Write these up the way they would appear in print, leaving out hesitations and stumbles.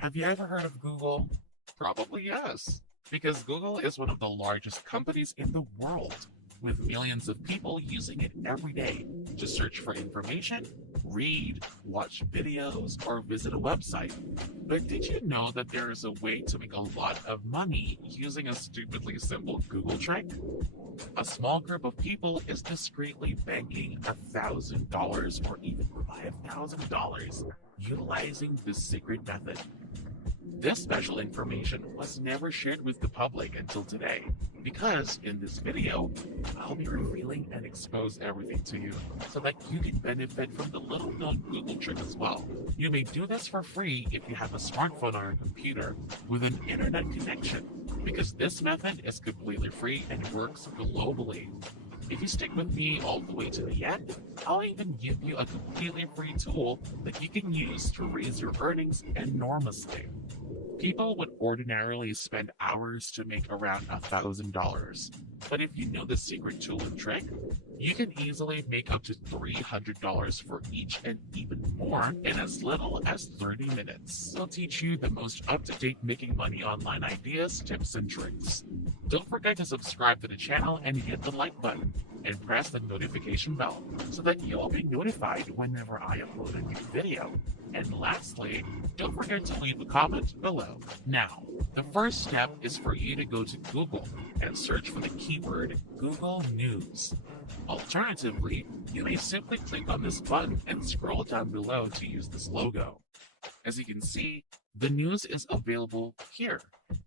Have you ever heard of Google? Probably yes, because Google is one of the largest companies in the world, with millions of people using it every day to search for information, read, watch videos, or visit a website. But did you know that there is a way to make a lot of money using a stupidly simple Google trick? A small group of people is discreetly banking $1,000 or even $5,000 utilizing this secret method. This special information was never shared with the public until today, because in this video, I'll be revealing and expose everything to you so that you can benefit from the little known Google trick as well. You may do this for free if you have a smartphone or a computer with an internet connection, because this method is completely free and works globally. If you stick with me all the way to the end, I'll even give you a completely free tool that you can use to raise your earnings enormously. People would ordinarily spend hours to make around $1,000, but if you know the secret tool and trick, you can easily make up to $300 for each and even more in as little as 30 minutes. I'll teach you the most up-to-date making money online ideas, tips, and tricks. Don't forget to subscribe to the channel and hit the like button and press the notification bell so that you'll be notified whenever I upload a new video. And lastly, don't forget to leave a comment below. Now, the first step is for you to go to Google and search for the keyword Google News. Alternatively, you may simply click on this button and scroll down below to use this logo. As you can see, the news is available here,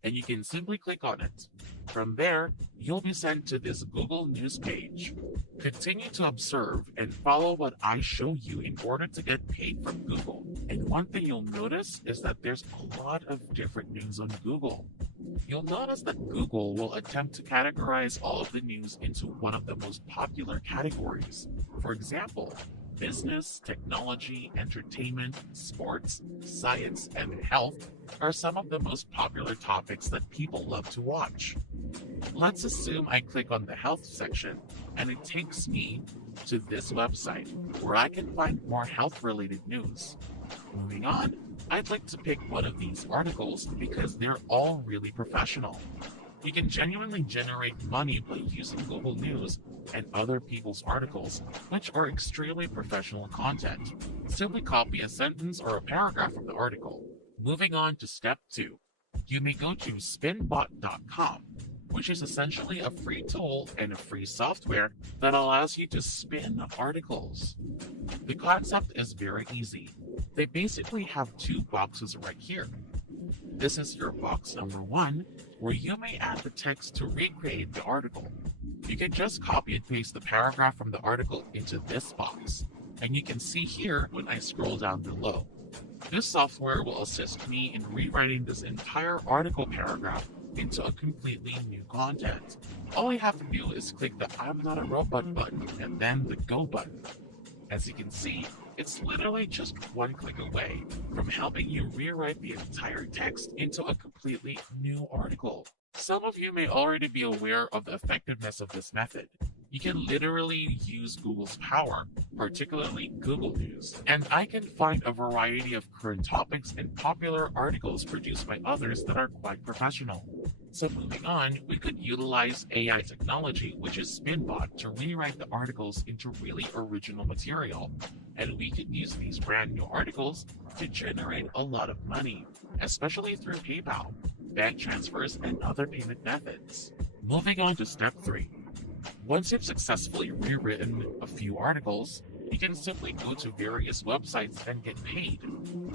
and you can simply click on it. From there, you'll be sent to this Google News page. Continue to observe and follow what I show you in order to get paid from Google. And one thing you'll notice is that there's a lot of different news on Google. You'll notice that Google will attempt to categorize all of the news into one of the most popular categories. For example, business, technology, entertainment, sports, science, and health are some of the most popular topics that people love to watch. Let's assume I click on the health section and it takes me to this website where I can find more health-related news. Moving on, I'd like to pick one of these articles because they're all really professional. You can genuinely generate money by using Google News and other people's articles, which are extremely professional content. Simply copy a sentence or a paragraph from the article. Moving on to step 2. You may go to spinbot.com, which is essentially a free tool and a free software that allows you to spin articles. The concept is very easy. They basically have two boxes right here. This is your box number 1, where you may add the text to recreate the article. You can just copy and paste the paragraph from the article into this box, and you can see here when I scroll down below. This software will assist me in rewriting this entire article paragraph into a completely new content. All I have to do is click the I'm not a robot button and then the go button. As you can see, it's literally just one click away from helping you rewrite the entire text into a completely new article. Some of you may already be aware of the effectiveness of this method. You can literally use Google's power, particularly Google News, and I can find a variety of current topics and popular articles produced by others that are quite professional. So moving on, we could utilize AI technology, which is Spinbot, to rewrite the articles into really original material. And we could use these brand new articles to generate a lot of money, especially through PayPal, bank transfers, and other payment methods. Moving on to step 3. Once you've successfully rewritten a few articles, you can simply go to various websites and get paid.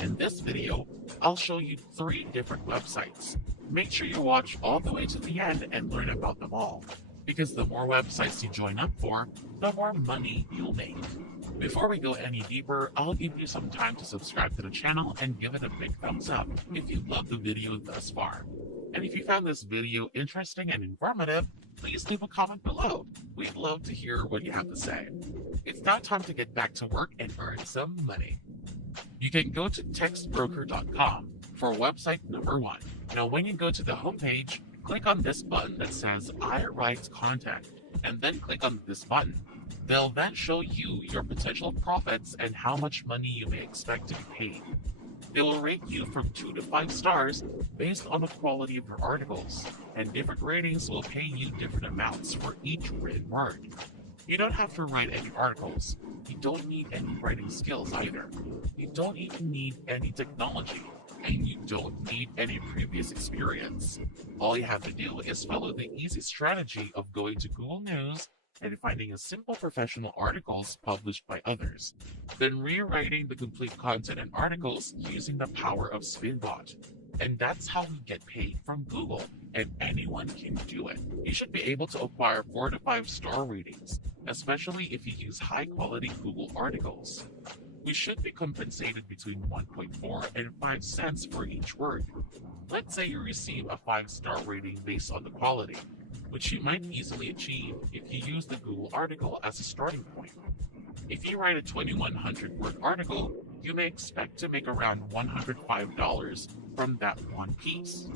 In this video, I'll show you 3 different websites. Make sure you watch all the way to the end and learn about them all, because the more websites you join up for, the more money you'll make. Before we go any deeper, I'll give you some time to subscribe to the channel and give it a big thumbs up if you loved the video thus far. And if you found this video interesting and informative, please leave a comment below. We'd love to hear what you have to say. It's now time to get back to work and earn some money. You can go to textbroker.com for website number 1. Now when you go to the homepage, click on this button that says I write content, and then click on this button. They'll then show you your potential profits and how much money you may expect to be paid. They will rate you from 2 to 5 stars based on the quality of your articles, and different ratings will pay you different amounts for each written word. You don't have to write any articles. You don't need any writing skills either. You don't even need any technology, and you don't need any previous experience. All you have to do is follow the easy strategy of going to Google News and finding a simple professional articles published by others, then rewriting the complete content and articles using the power of Spinbot. And that's how we get paid from Google, and anyone can do it. You should be able to acquire 4 to 5 star ratings, especially if you use high quality Google articles. We should be compensated between 1.4 and 5 cents for each word. Let's say you receive a 5-star rating based on the quality, which you might easily achieve if you use the Google article as a starting point. If you write a 2,100 word article, you may expect to make around $105 from that one piece.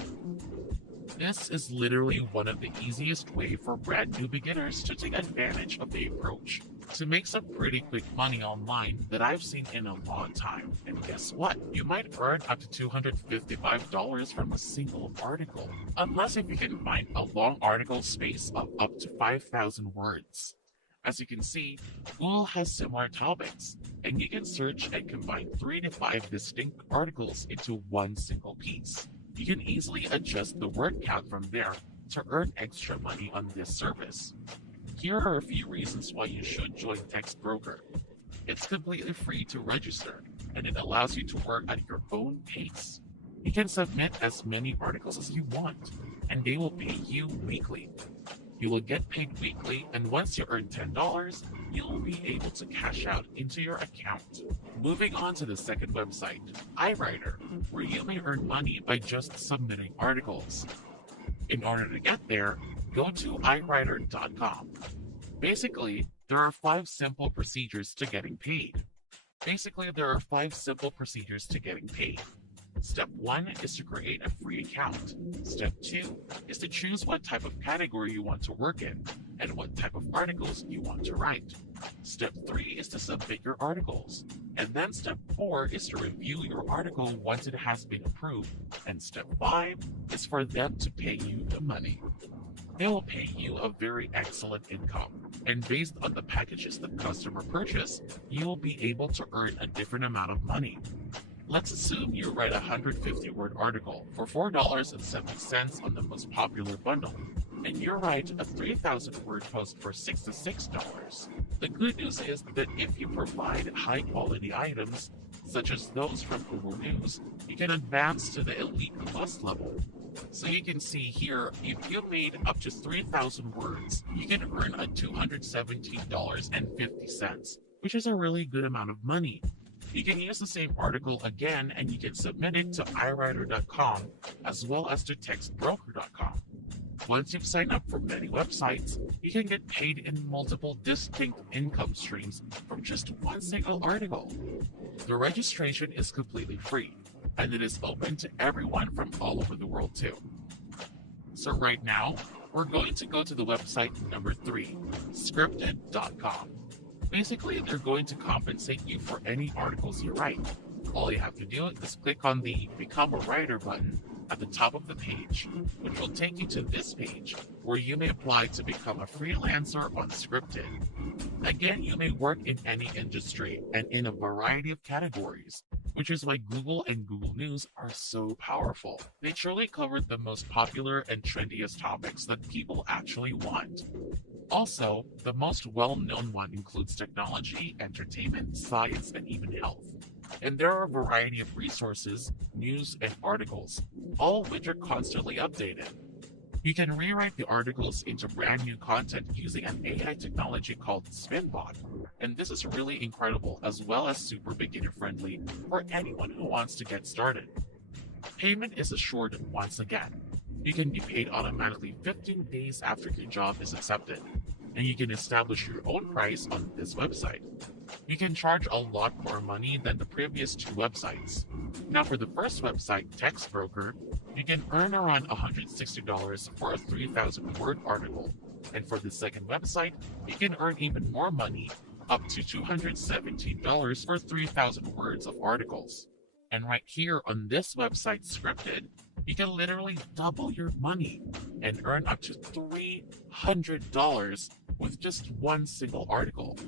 This is literally one of the easiest way for brand new beginners to take advantage of the approach to make some pretty quick money online that I've seen in a long time. And guess what? You might earn up to $255 from a single article, unless if you can find a long article space of up to 5,000 words. As you can see, Google has similar topics, and you can search and combine 3 to 5 distinct articles into one single piece. You can easily adjust the word count from there to earn extra money on this service. Here are a few reasons why you should join TextBroker. It's completely free to register, and it allows you to work at your own pace. You can submit as many articles as you want, and they will pay you weekly. You will get paid weekly, and once you earn $10, you will be able to cash out into your account. Moving on to the second website, iWriter, where you may earn money by just submitting articles. In order to get there, go to iWriter.com. Basically, there are 5 simple procedures to getting paid. Step 1 is to create a free account. Step 2 is to choose what type of category you want to work in and what type of articles you want to write. Step 3 is to submit your articles. And then step 4 is to review your article once it has been approved. And step 5 is for them to pay you the money. They will pay you a very excellent income. And based on the packages the customer purchase, you will be able to earn a different amount of money. Let's assume you write a 150-word article for $4.70 on the most popular bundle, and you write a 3,000-word post for $66. The good news is that if you provide high-quality items, such as those from Google News, you can advance to the Elite Plus level. So you can see here, if you made up to 3,000 words, you can earn a $217.50, which is a really good amount of money. You can use the same article again, and you can submit it to iWriter.com as well as to TextBroker.com. Once you've signed up for many websites, you can get paid in multiple distinct income streams from just one single article. The registration is completely free, and it is open to everyone from all over the world too. So right now, we're going to go to the website number 3, Scripted.com. Basically, they're going to compensate you for any articles you write. All you have to do is click on the Become a Writer button at the top of the page, which will take you to this page where you may apply to become a freelancer on Scripted. Again, you may work in any industry and in a variety of categories, which is why Google and Google News are so powerful. They truly covered the most popular and trendiest topics that people actually want. Also, the most well-known one includes technology, entertainment, science, and even health. And there are a variety of resources, news, and articles, all of which are constantly updated. You can rewrite the articles into brand new content using an AI technology called Spinbot, and this is really incredible as well as super beginner friendly for anyone who wants to get started. Payment is assured once again. You can be paid automatically 15 days after your job is accepted, and you can establish your own price on this website. You can charge a lot more money than the previous 2 websites. Now for the first website, TextBroker, you can earn around $160 for a 3,000-word article, and for the second website, you can earn even more money, up to $217 for 3,000 words of articles. And right here on this website, Scripted, you can literally double your money and earn up to $300 with just one single article.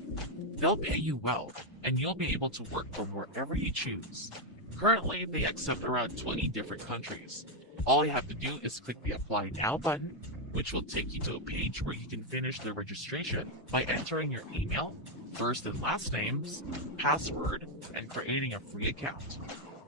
They'll pay you well, and you'll be able to work from wherever you choose. Currently, they accept around 20 different countries. All you have to do is click the Apply Now button, which will take you to a page where you can finish the registration by entering your email, first and last names, password, and creating a free account.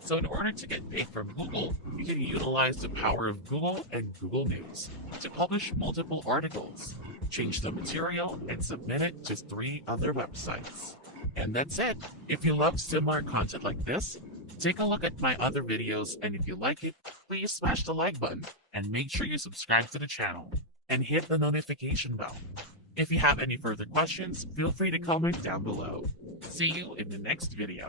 So in order to get paid from Google, you can utilize the power of Google and Google News to publish multiple articles, change the material, and submit it to 3 other websites. And that's it. If you love similar content like this, take a look at my other videos, and if you like it, please smash the like button and make sure you subscribe to the channel and hit the notification bell. If you have any further questions, feel free to comment down below. See you in the next video.